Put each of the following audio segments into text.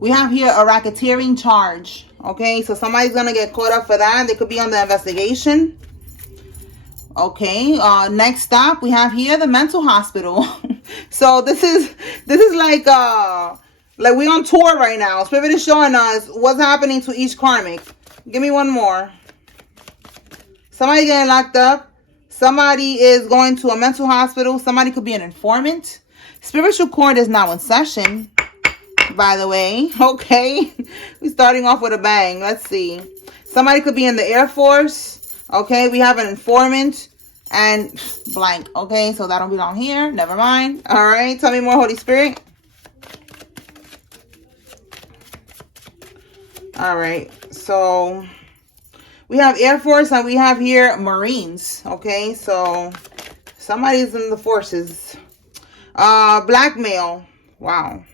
We have here a racketeering charge. Okay, so somebody's gonna get caught up for that. They could be on the investigation. Okay, next stop we have here the mental hospital. So this is like we're on tour right now. Spirit is showing us what's happening to each karmic. Give me one more. Somebody getting locked up. Somebody is going to a mental hospital. Somebody could be an informant. Spiritual court is now in session, by the way. Okay, we're starting off with a bang. Let's see. Somebody could be in the Air Force. Okay, we have an informant and blank. Okay, so that don't belong here. Never mind. All right, tell me more, Holy Spirit. All right, so we have Air Force and we have here Marines. Okay, so somebody's in the forces. Blackmail. Wow.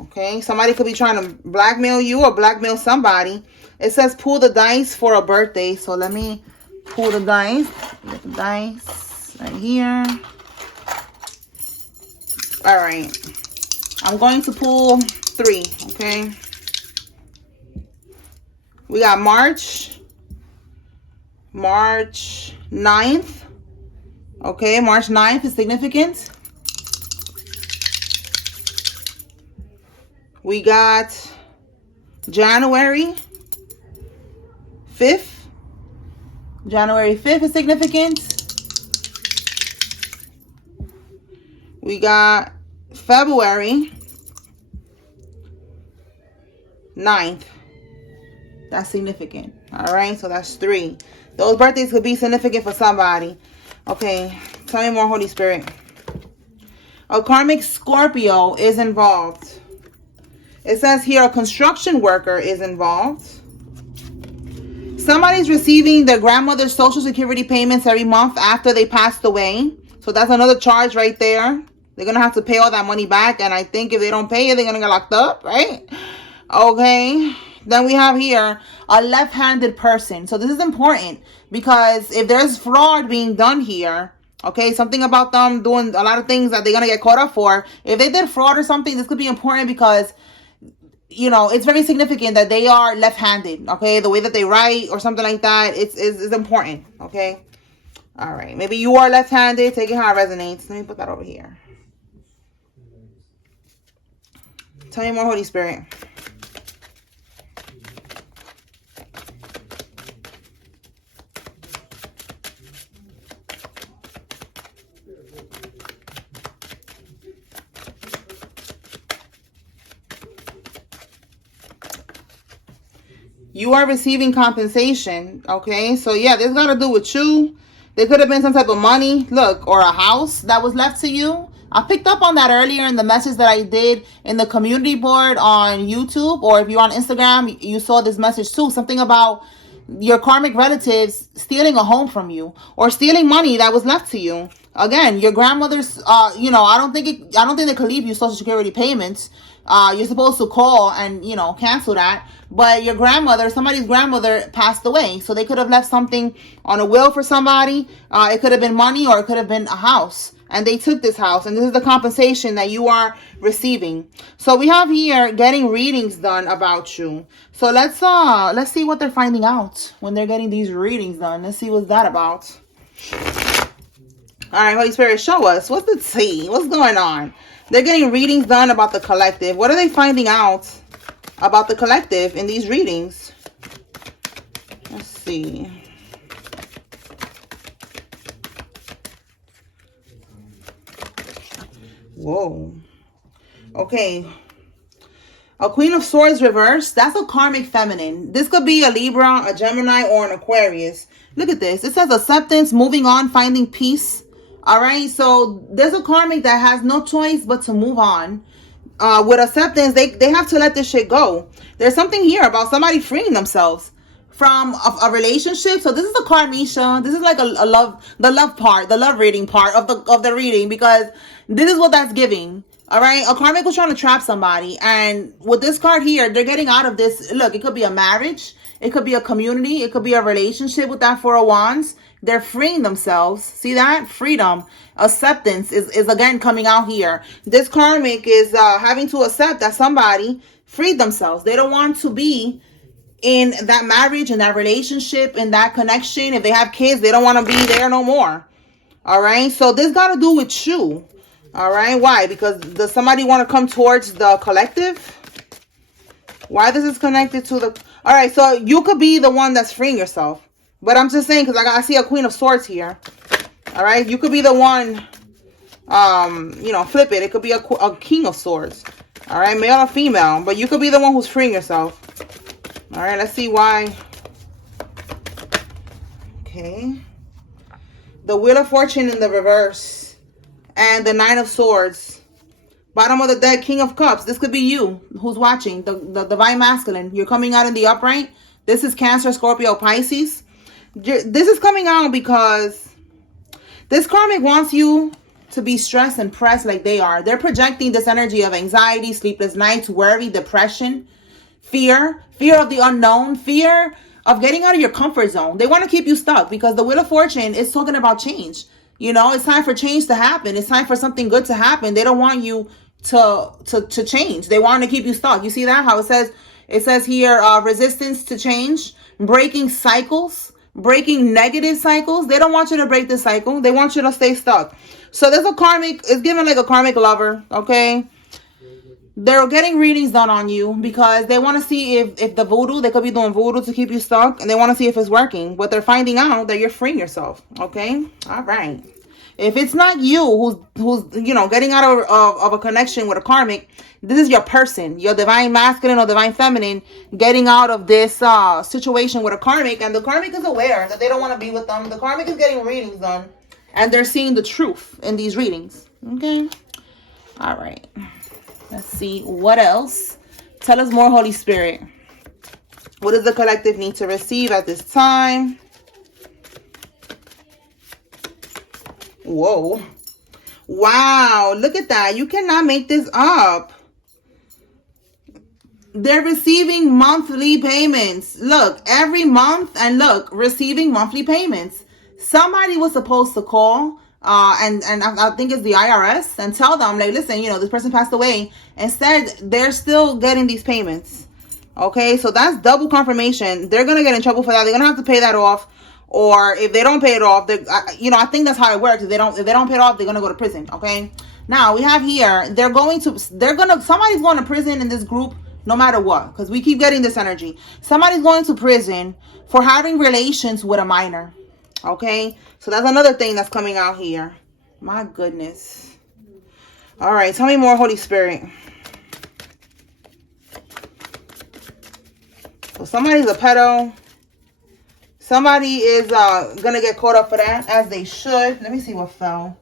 Okay, somebody could be trying to blackmail you or blackmail somebody. It says pull the dice for a birthday. So let me pull the dice. Get the dice right here. All right. I'm going to pull 3. Okay. We got March 9th. Okay, March 9th is significant. We got January 5th. January 5th is significant. We got February 9th. That's significant. All right, so that's 3. Those birthdays could be significant for somebody. Okay, tell me more, Holy Spirit. A karmic Scorpio is involved. It says here a construction worker is involved. Somebody's receiving their grandmother's Social Security payments every month after they passed away. So that's another charge right there. They're going to have to pay all that money back. And I think if they don't pay it, they're going to get locked up, right? Okay. Then we have here a left-handed person. So this is important because if there's fraud being done here, okay, something about them doing a lot of things that they're going to get caught up for. If they did fraud or something, this could be important because, you know, it's very significant that they are left-handed, okay? The way that they write or something like that, it's important, okay? All right. Maybe you are left-handed. Take it how it resonates. Let me put that over here. Tell me more, Holy Spirit. You are receiving compensation, okay? So, yeah, this got to do with you. There could have been some type of money, look, or a house that was left to you. I picked up on that earlier in the message that I did in the community board on YouTube. Or if you're on Instagram, you saw this message too. Something about your karmic relatives stealing a home from you or stealing money that was left to you. Again, your grandmother's, you know, I don't think they could leave you Social Security payments. You're supposed to call and, you know, cancel that. But your grandmother, somebody's grandmother passed away. So they could have left something on a will for somebody. It could have been money or it could have been a house. And they took this house. And this is the compensation that you are receiving. So we have here getting readings done about you. So let's see what they're finding out when they're getting these readings done. Let's see what's that about. All right, Holy Spirit, show us. What's the tea? What's going on? They're getting readings done about the collective. What are they finding out about the collective in these readings? Let's see. Whoa. Okay. A Queen of Swords reversed. That's a karmic feminine. This could be a Libra, a Gemini, or an Aquarius. Look at this. It says acceptance, moving on, finding peace. All right. So there's a karmic that has no choice but to move on. With acceptance, they have to let this shit go. There's something here about somebody freeing themselves from a relationship. So this is a karmisha. This is like the love reading part of the reading, because this is what that's giving. All right, a karmic was trying to trap somebody, and with this card here, they're getting out of this. Look, it could be a marriage, it could be a community, it could be a relationship with that Four of Wands. They're freeing themselves. See that? Freedom. Acceptance is again coming out here. This karmic is having to accept that somebody freed themselves. They don't want to be in that marriage, in that relationship, in that connection. If they have kids, they don't want to be there no more. All right. So this got to do with you. All right. Why? Because does somebody want to come towards the collective? Why this is connected to the... All right. So you could be the one that's freeing yourself. But I'm just saying, because I see a Queen of Swords here. All right. You could be the one, you know, flip it. It could be a King of Swords. All right. Male or female. But you could be the one who's freeing yourself. All right. Let's see why. Okay. The Wheel of Fortune in the reverse. And the Nine of Swords. Bottom of the deck, King of Cups. This could be you who's watching. The Divine Masculine. You're coming out in the upright. This is Cancer, Scorpio, Pisces. This is coming out because this karmic wants you to be stressed and pressed like they are. They're projecting this energy of anxiety, sleepless nights, worry, depression, fear of the unknown, fear of getting out of your comfort zone. They want to keep you stuck because the Wheel of Fortune is talking about change. You know, it's time for change to happen. It's time for something good to happen. They don't want you to change. They want to keep you stuck. You see that? How it says here, resistance to change, breaking cycles, breaking negative cycles. They don't want you to break this cycle. They want you to stay stuck. So there's a karmic, it's given like a karmic lover, okay? They're getting readings done on you because they want to see if the voodoo, they could be doing voodoo to keep you stuck, and they want to see if it's working. But they're finding out that you're freeing yourself, okay? All right. If it's not you who's you know, getting out of a connection with a karmic, this is your person, your divine masculine or divine feminine, getting out of this situation with a karmic, and the karmic is aware that they don't want to be with them. The karmic is getting readings done, and they're seeing the truth in these readings, okay? All right. Let's see what else. Tell us more, Holy Spirit. What does the collective need to receive at this time? Whoa. Wow. Look at that. You cannot make this up. They're receiving monthly payments. Look, every month, and look, receiving monthly payments. Somebody was supposed to call and I think it's the IRS, and tell them, like, listen, you know, this person passed away. Instead, they're still getting these payments. Okay, so that's double confirmation. They're gonna get in trouble for that. They're gonna have to pay that off, or if they don't pay it off, you know, I think that's how it works. If they don't pay it off, they're gonna go to prison. Okay, now we have here, somebody's going to prison in this group, no matter what, because we keep getting this energy. Somebody's going to prison for having relations with a minor. Okay, so that's another thing that's coming out here. My goodness. All right, tell me more, Holy Spirit. So somebody's a pedo. Somebody is gonna get caught up for that, as they should. Let me see what fell.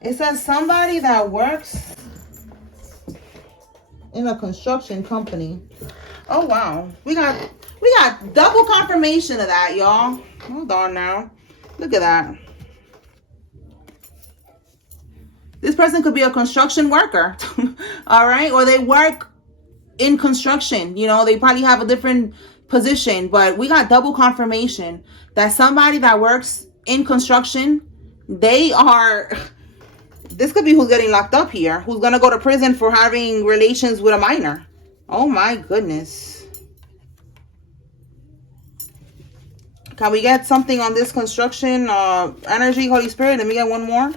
It says somebody that works in a construction company. Oh wow, we got double confirmation of that, y'all. Hold on now. Look at that. This person could be a construction worker. All right, or they work in construction. You know, they probably have a different position, but we got double confirmation that somebody that works in construction, they are, this could be who's getting locked up here, who's gonna go to prison for having relations with a minor. Oh my goodness. Can we get something on this construction energy, Holy Spirit? Let me get one more.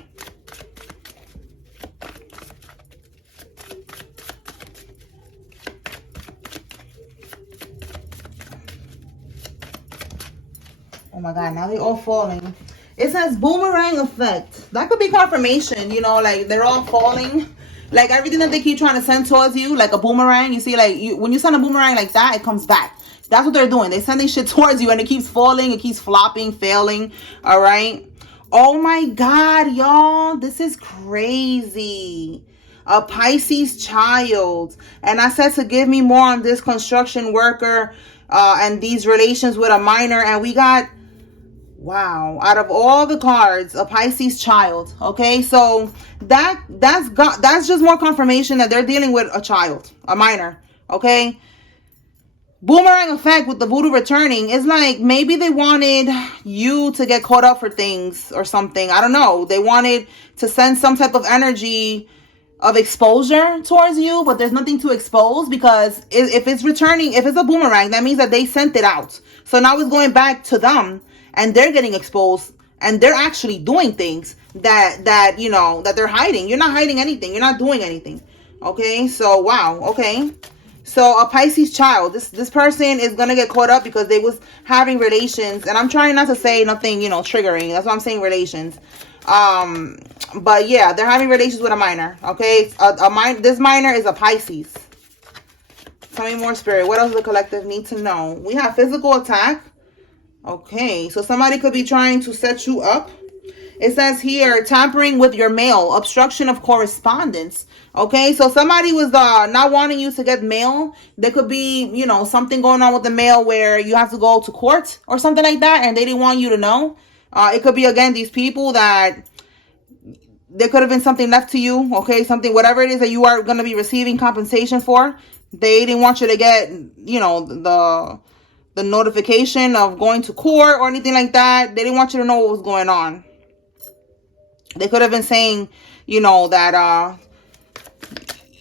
Oh my God, now they're all falling. It says boomerang effect. That could be confirmation, you know, like they're all falling. Like everything that they keep trying to send towards you, like a boomerang. You see, like when you send a boomerang like that, it comes back. That's what they're doing. They're sending shit towards you and it keeps falling. It keeps flopping, failing. All right. Oh my God, y'all. This is crazy. A Pisces child. And I said to give me more on this construction worker and these relations with a minor. And we got, wow, out of all the cards, a Pisces child. Okay, so that's just more confirmation that they're dealing with a child, a minor. Okay. Boomerang effect with the voodoo returning is like maybe they wanted you to get caught up for things or something. I don't know. They wanted to send some type of energy of exposure towards you, but there's nothing to expose, because if it's returning, if it's a boomerang, that means that they sent it out. So now it's going back to them, and they're getting exposed, and they're actually doing things that you know, that they're hiding. You're not hiding anything. You're not doing anything. Okay, so wow. Okay, so a Pisces child, this person is gonna get caught up because they was having relations, and I'm trying not to say nothing, you know, triggering. That's why I'm saying relations. But yeah, they're having relations with a minor. Okay, this minor is a Pisces. Tell me more, Spirit. What else does the collective need to know? We have physical attack. Okay, so somebody could be trying to set you up. It says here, tampering with your mail, obstruction of correspondence. Okay, so somebody was not wanting you to get mail. There could be, you know, something going on with the mail where you have to go to court or something like that, and they didn't want you to know. It could be, again, these people that there could have been something left to you. Okay, something, whatever it is that you are going to be receiving compensation for. They didn't want you to get, you know, the notification of going to court or anything like that. They didn't want you to know what was going on. They could have been saying, you know, that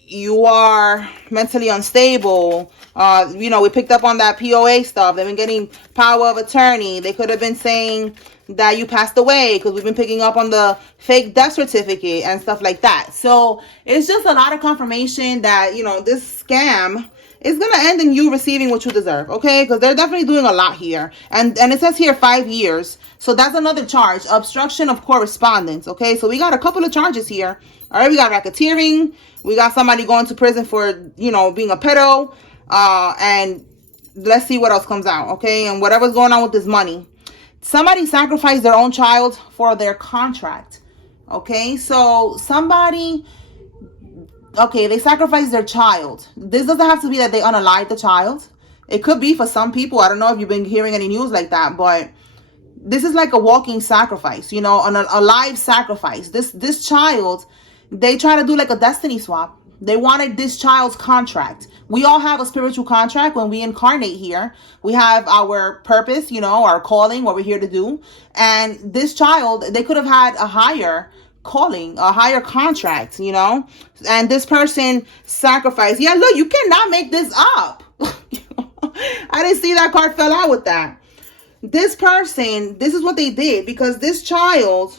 you are mentally unstable. You know, we picked up on that POA stuff. They've been getting power of attorney. They could have been saying that you passed away, because we've been picking up on the fake death certificate and stuff like that. So it's just a lot of confirmation that, you know, this scam is going to end in you receiving what you deserve. Okay, because they're definitely doing a lot here. And it says here 5 years. So that's another charge, obstruction of correspondence. Okay, so we got a couple of charges here. All right, we got racketeering. We got somebody going to prison for, you know, being a pedo. And let's see what else comes out. Okay, and whatever's going on with this money. Somebody sacrificed their own child for their contract. Okay, so somebody, okay, they sacrificed their child. This doesn't have to be that they unalived the child. It could be for some people. I don't know if you've been hearing any news like that, but this is like a walking sacrifice, you know, a live sacrifice. This child, they try to do like a destiny swap. They wanted this child's contract. We all have a spiritual contract when we incarnate here. We have our purpose, you know, our calling, what we're here to do. And this child, they could have had a higher calling, a higher contract, you know. And this person sacrificed. Yeah, look, you cannot make this up. I didn't see that card fell out with that. This person, this is what they did, because this child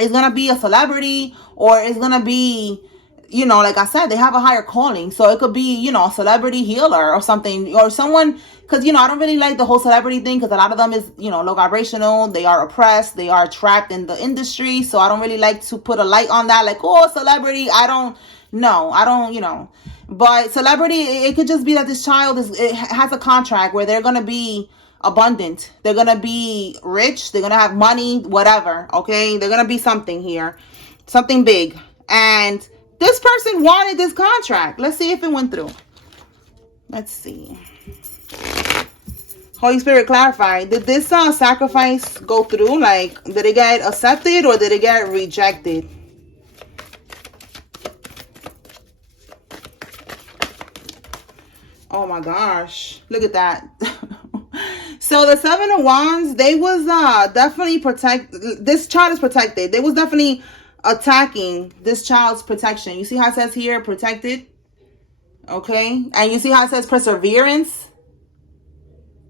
is going to be a celebrity, or is going to be, you know, like I said, they have a higher calling. So it could be, you know, a celebrity healer or something, or someone, because, you know, I don't really like the whole celebrity thing, because a lot of them is, you know, low vibrational. They are oppressed. They are trapped in the industry. So I don't really like to put a light on that, like, oh, celebrity. I don't, you know. But celebrity, it could just be that this child it has a contract where they're going to be abundant. They're going to be rich. They're going to have money, whatever. Okay. They're going to be something here, something big. And this person wanted this contract. Let's see if it went through. Let's see. Holy Spirit, clarify. Did this sacrifice go through? Like, did it get accepted or did it get rejected? Oh my gosh. Look at that. So the Seven of Wands, they was definitely this child is protected. They was definitely attacking this child's protection. You see how it says here, protected? Okay. And you see how it says perseverance?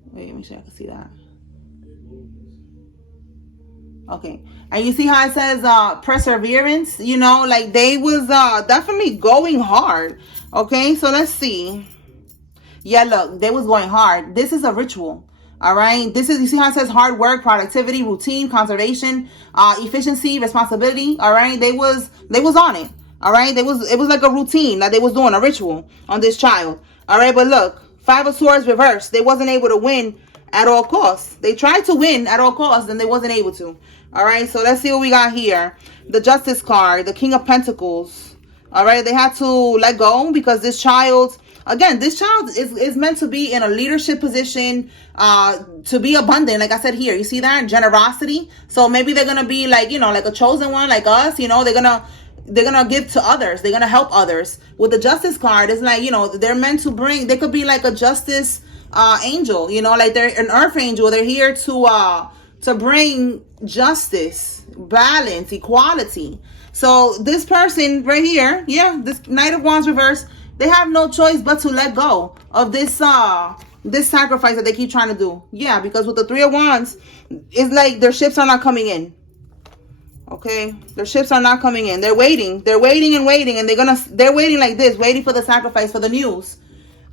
Wait, let me see if I can see that. Okay. And you see how it says perseverance? You know, like they was definitely going hard. Okay, so let's see. Yeah, look, they was going hard. This is a ritual. All right. This is, you see how it says hard work, productivity, routine, conservation, efficiency, responsibility. All right. They was on it. All right. It was like a routine that they was doing, a ritual on this child. All right. But look, Five of Swords reversed. They wasn't able to win at all costs. They tried to win at all costs and they wasn't able to. All right. So let's see what we got here. The Justice card, the King of Pentacles. All right. They had to let go because this child, again, this child is meant to be in a leadership position, to be abundant. Like I said here, you see that? Generosity. So maybe they're going to be like, you know, like a chosen one, like us, you know, they're going to give to others. They're going to help others. With the Justice card, it's like, you know, they're meant to bring, they could be like a justice angel, you know, like they're an earth angel. They're here to bring justice, balance, equality. So this person right here, yeah, this Knight of Wands reverse, they have no choice but to let go of this this sacrifice that they keep trying to do. Yeah, because with the Three of Wands, it's like their ships are not coming in. Okay, their ships are not coming in. They're waiting and waiting, and they're waiting like this, waiting for the sacrifice, for the news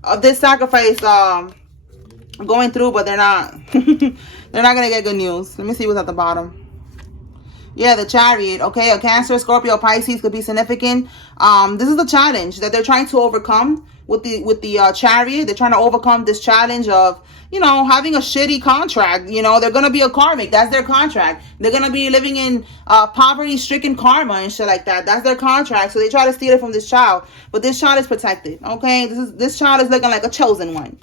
of this sacrifice going through, but they're not. They're not gonna get good news. Let me see what's at the bottom. Yeah, the Chariot. Okay, a Cancer, Scorpio, Pisces could be significant. This is the challenge that they're trying to overcome with the Chariot. They're trying to overcome this challenge of, you know, having a shitty contract. You know, they're gonna be a karmic. That's their contract. They're gonna be living in poverty-stricken karma and shit like that. That's their contract. So they try to steal it from this child, but this child is protected. Okay, this child is looking like a chosen one.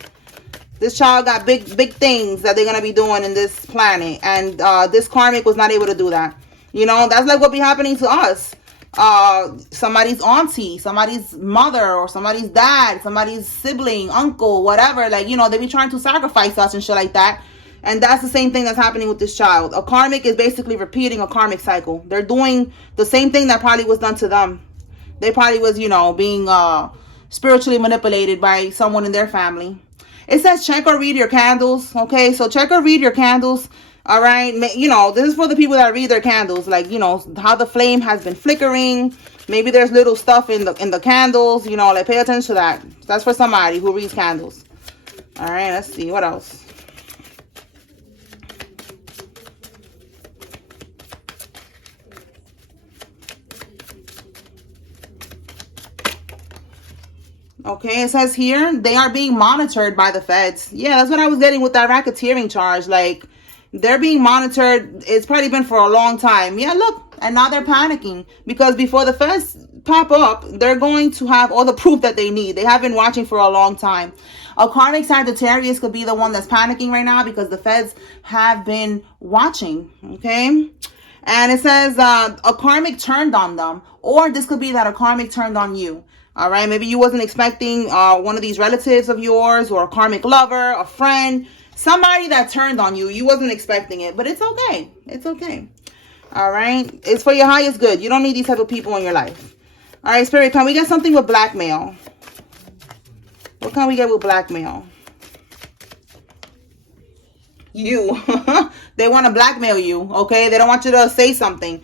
This child got big things that they're gonna be doing in this planet, and this karmic was not able to do that. You know, that's like what be happening to us. Somebody's auntie, somebody's mother, or somebody's dad, somebody's sibling, uncle, whatever. Like, you know, they be trying to sacrifice us and shit like that. And that's the same thing that's happening with this child. A karmic is basically repeating a karmic cycle. They're doing the same thing that probably was done to them. They probably was, you know, being spiritually manipulated by someone in their family. It says check or read your candles. Okay, so check or read your candles. All right, you know, this is for the people that read their candles, like, you know, how the flame has been flickering. Maybe there's little stuff in the candles, you know, like pay attention to that. That's for somebody who reads candles. All right, let's see what else. Okay, it says here they are being monitored by the feds. Yeah, that's what I was getting with that racketeering charge. Like, they're being monitored. It's probably been for a long time. Yeah, look. And now they're panicking because before the feds pop up, they're going to have all the proof that they need. They have been watching for a long time. A karmic Sagittarius could be the one that's panicking right now because the feds have been watching. Okay. And it says a karmic turned on them. Or this could be that a karmic turned on you. All right. Maybe you wasn't expecting one of these relatives of yours, or a karmic lover, a friend. Somebody that turned on you. You wasn't expecting it, but it's okay. It's okay. All right. It's for your highest good. You don't need these type of people in your life. All right, Spirit, can we get something with blackmail? What can we get with blackmail? You. They want to blackmail you, okay? They don't want you to say something.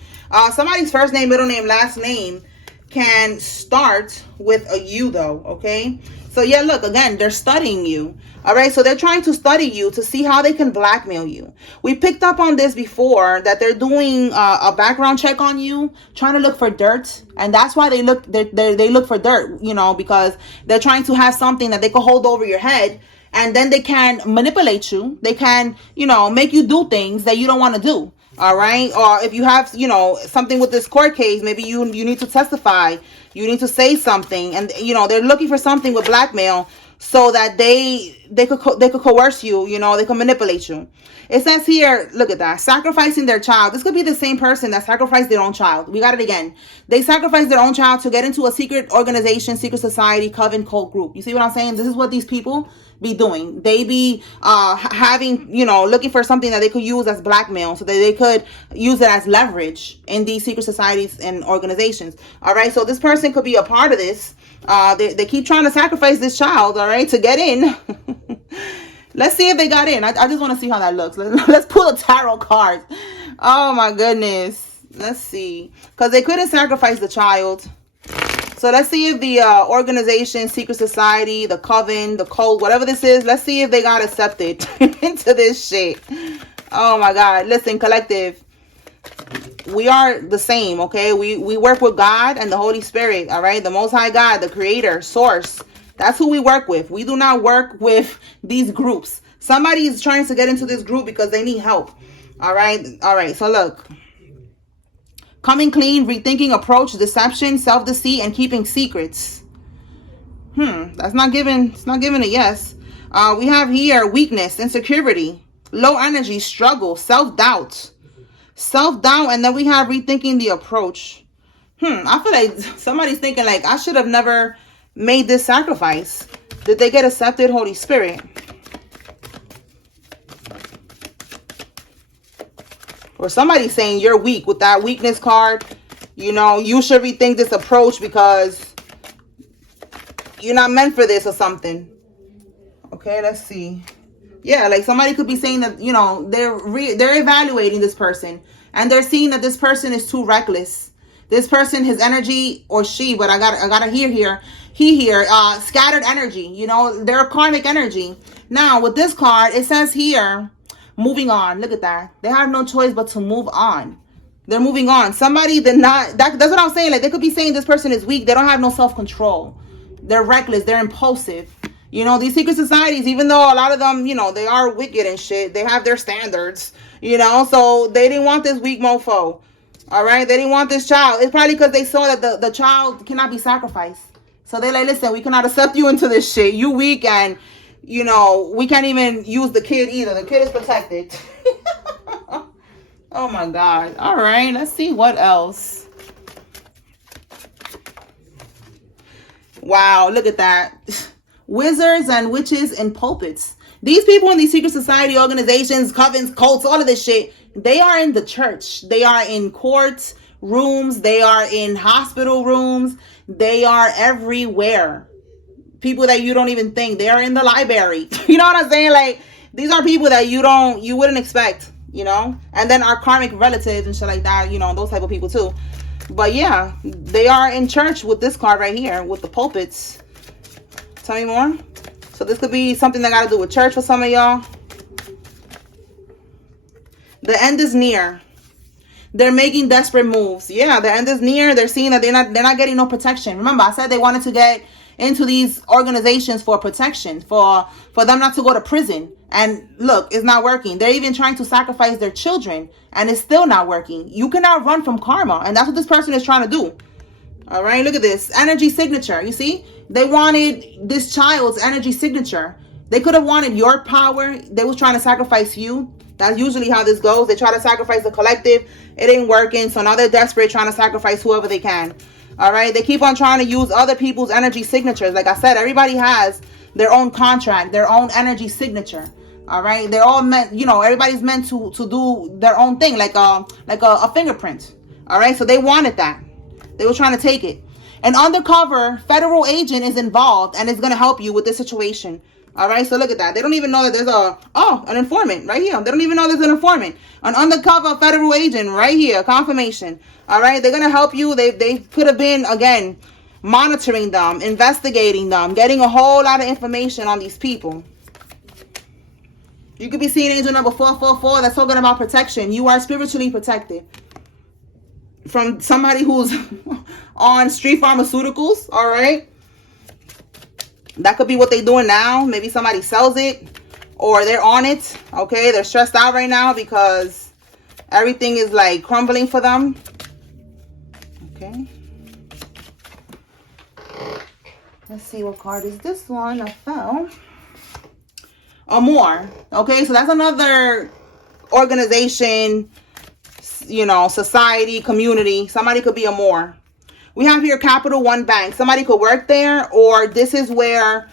Somebody's first name, middle name, last name can start with a U, though, okay? So, yeah, look, again, they're studying you. All right, so they're trying to study you to see how they can blackmail you. We picked up on this before, that they're doing a background check on you, trying to look for dirt. And that's why they look for dirt, you know, because they're trying to have something that they can hold over your head. And then they can manipulate you. They can, you know, make you do things that you don't want to do. All right. Or if you have, you know, something with this court case, maybe you need to testify. You need to say something. And, you know, they're looking for something with blackmail so that they could coerce you. You know, they can manipulate you. It says here, look at that, sacrificing their child. This could be the same person that sacrificed their own child. We got it again. They sacrificed their own child to get into a secret organization, secret society, coven, cult group. You see what I'm saying? This is what these people be doing. They be having, you know, looking for something that they could use as blackmail so that they could use it as leverage in these secret societies and organizations. All right. So this person could be a part of this. They keep trying to sacrifice this child, all right, to get in. Let's see if they got in. I just want to see how that looks. Let's pull a tarot card. Oh, my goodness. Let's see. Because they couldn't sacrifice the child. So let's see if the organization, secret society, the coven, the cult, whatever this is, let's see if they got accepted into this shit. Oh, my God. Listen, collective. We are the same, okay? We work with God and the Holy Spirit, all right? The Most High God, the Creator, Source. That's who we work with. We do not work with these groups. Somebody is trying to get into this group because they need help. All right. All right. So look. Coming clean, rethinking approach, deception, self-deceit, and keeping secrets. That's not given. It's not given a yes. We have here weakness, insecurity, low energy, struggle, self-doubt. Self-doubt, and then we have rethinking the approach. I feel like somebody's thinking like, I should have never made this sacrifice. Did they get accepted, Holy Spirit? Or somebody's saying you're weak with that weakness card. You know, you should rethink this approach because you're not meant for this or something. Okay, let's see. Yeah, like somebody could be saying that, you know, they're evaluating this person and they're seeing that this person is too reckless. This person, his energy, or she, but I gotta hear here, scattered energy, you know, they're karmic energy. Now with this card, it says here, moving on. Look at that. They have no choice but to move on. They're moving on. Somebody did not, that's what I'm saying. Like they could be saying this person is weak. They don't have no self-control. They're reckless. They're impulsive. You know, these secret societies, even though a lot of them, you know, they are wicked and shit, they have their standards, you know, so they didn't want this weak mofo. All right. They didn't want this child. It's probably because they saw that the child cannot be sacrificed. So they're like, listen, we cannot accept you into this shit. You weak, and, you know, we can't even use the kid either. The kid is protected. Oh my God. All right. Let's see what else. Wow. Look at that. Wizards and witches and pulpits. These people in these secret society organizations, covens, cults, all of this shit, they are in the church. They are in court rooms. They are in hospital rooms. They are everywhere. People that you don't even think. They are in the library. You know what I'm saying? Like, these are people that you wouldn't expect, you know? And then our karmic relatives and shit like that, you know, those type of people too. But yeah, they are in church with this card right here, with the pulpits. Tell me more. So this could be something that got to do with church for some of y'all. The end is near. They're making desperate moves. Yeah, the end is near. They're seeing that they're not getting no protection. Remember, I said they wanted to get into these organizations for protection, for them not to go to prison. And look, it's not working. They're even trying to sacrifice their children, and it's still not working. You cannot run from karma, and that's what this person is trying to do. All right, look at this energy signature. You see, they wanted this child's energy signature. They could have wanted your power. They was trying to sacrifice you. That's usually how this goes. They try to sacrifice the collective. It ain't working. So now they're desperate, trying to sacrifice whoever they can. All right. They keep on trying to use other people's energy signatures. Like I said, everybody has their own contract, their own energy signature. All right. They're all meant, you know, everybody's meant to do their own thing, like a fingerprint. All right. So they wanted that. They were trying to take it. An undercover federal agent is involved and is going to help you with this situation. All right, so look at that. They don't even know that there's an informant right here. They don't even know there's an informant. An undercover federal agent right here. Confirmation. All right, they're going to help you. They could have been, again, monitoring them, investigating them, getting a whole lot of information on these people. You could be seeing angel number 444. That's talking about protection. You are spiritually protected from somebody who's on street pharmaceuticals. All right. That could be what they're doing now. Maybe somebody sells it or they're on it. Okay. They're stressed out right now because everything is like crumbling for them. Okay. Let's see, what card is this one? I found a more. Okay. So that's another organization, you know, society, community. Somebody could be a more. We have here Capital One Bank. Somebody could work there, or this is where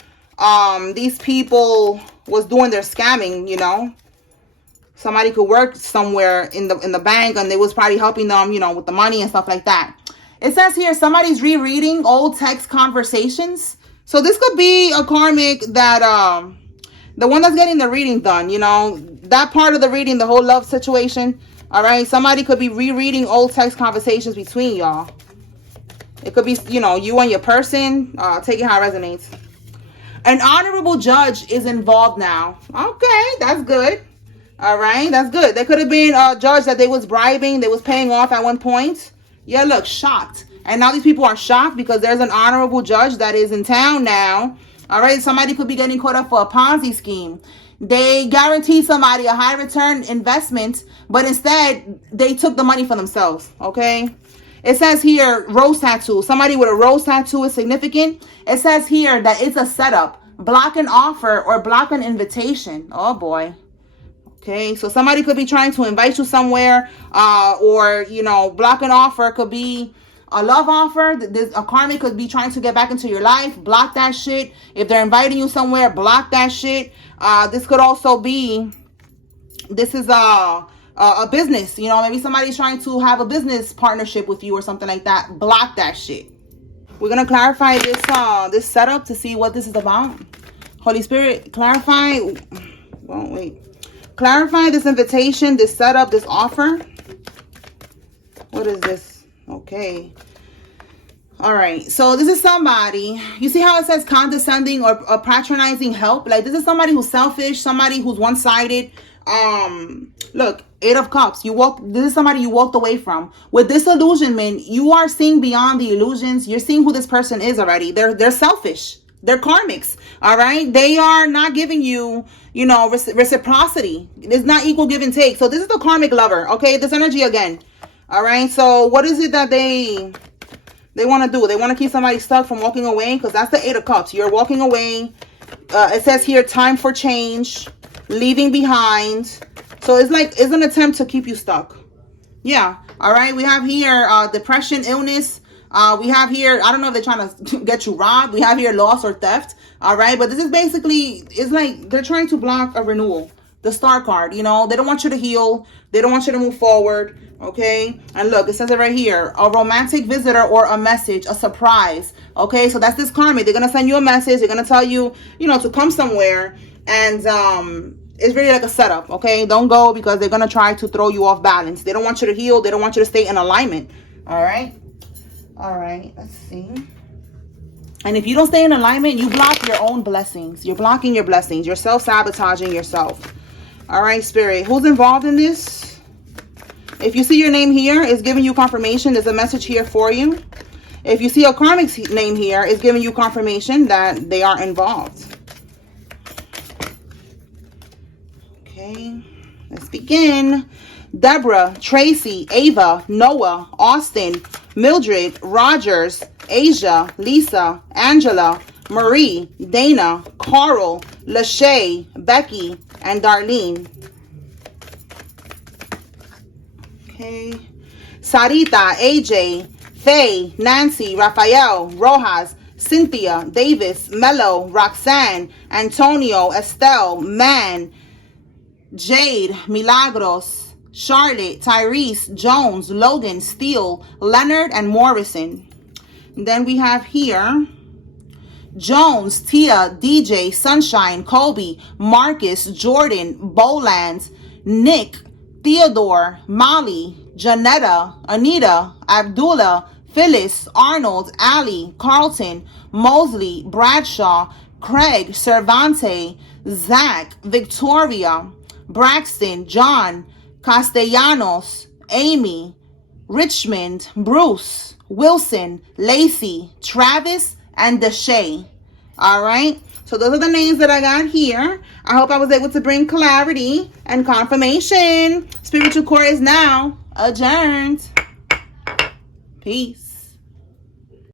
these people was doing their scamming, you know. Somebody could work somewhere in the bank, and they was probably helping them, you know, with the money and stuff like that. It says here somebody's rereading old text conversations. So this could be a karmic that the one that's getting the reading done, you know, that part of the reading, the whole love situation. All right, somebody could be rereading old text conversations between y'all. It could be, you know, you and your person. Take it how it resonates. An honorable judge is involved now. Okay, that's good. All right, that's good. There could have been a judge that they was bribing, they was paying off at one point. Yeah, look, shocked. And now these people are shocked because there's an honorable judge that is in town now. All right, somebody could be getting caught up for a Ponzi scheme. They guaranteed somebody a high return investment, but instead they took the money for themselves. Okay. It says here, rose tattoo. Somebody with a rose tattoo is significant. It says here that it's a setup. Block an offer or block an invitation. Oh, boy. Okay, so somebody could be trying to invite you somewhere, or, you know, block an offer. Could be a love offer. A karmic could be trying to get back into your life. Block that shit. If they're inviting you somewhere, block that shit. This could also be, this is a business. You know, maybe somebody's trying to have a business partnership with you or something like that. Block that shit. We're gonna clarify this setup to see what this is about. Holy Spirit, clarify. Well, wait. Clarify this invitation, this setup, this offer. What is this? Okay. All right. So this is somebody. You see how it says condescending or patronizing help? Like, this is somebody who's selfish, somebody who's one-sided. Look, 8 of Cups. This is somebody you walked away from. With disillusionment, you are seeing beyond the illusions. You're seeing who this person is already. They're selfish. They're karmics. All right. They are not giving you, you know, reciprocity. It's not equal give and take. So this is the karmic lover. Okay. This energy again. All right. So what is it that they want to do? They want to keep somebody stuck from walking away, because that's the 8 of Cups. You're walking away. It says here, time for change, leaving behind. So it's like, it's an attempt to keep you stuck. Yeah. All right. We have here depression, illness. We have here, I don't know if they're trying to get you robbed. We have here loss or theft. All right. But this is basically, it's like they're trying to block a renewal. The Star card, you know, they don't want you to heal. They don't want you to move forward. Okay. And look, it says it right here. A romantic visitor or a message, a surprise. Okay. So that's this karmic. They're going to send you a message. They're going to tell you, you know, to come somewhere. And it's really like a setup. Okay. Don't go, because they're going to try to throw you off balance. They don't want you to heal. They don't want you to stay in alignment. All right. All right, let's see. And if you don't stay in alignment, you block your own blessings. You're blocking your blessings. You're self-sabotaging yourself. All right, Spirit. Who's involved in this? If you see your name here, it's giving you confirmation. There's a message here for you. If you see a karmic's name here, it's giving you confirmation that they are involved. Okay, let's begin. Deborah, Tracy, Ava, Noah, Austin, Mildred, Rogers, Asia, Lisa, Angela, Marie, Dana, Carl, Lachey, Becky, and Darlene. Okay. Sarita, AJ, Faye, Nancy, Rafael, Rojas, Cynthia, Davis, Mello, Roxanne, Antonio, Estelle, Man, Jade, Milagros, Charlotte, Tyrese, Jones, Logan, Steele, Leonard, and Morrison. And then we have here Jones, Tia, DJ, Sunshine, Kobe, Marcus, Jordan, Boland, Nick, Theodore, Molly, Janetta, Anita, Abdullah, Phyllis, Arnold, Ali, Carlton, Mosley, Bradshaw, Craig, Cervante, Zach, Victoria, Braxton, John, Castellanos, Amy, Richmond, Bruce, Wilson, Lacey, Travis, and Deshay. All right. So those are the names that I got here. I hope I was able to bring clarity and confirmation. Spiritual court is now adjourned. Peace.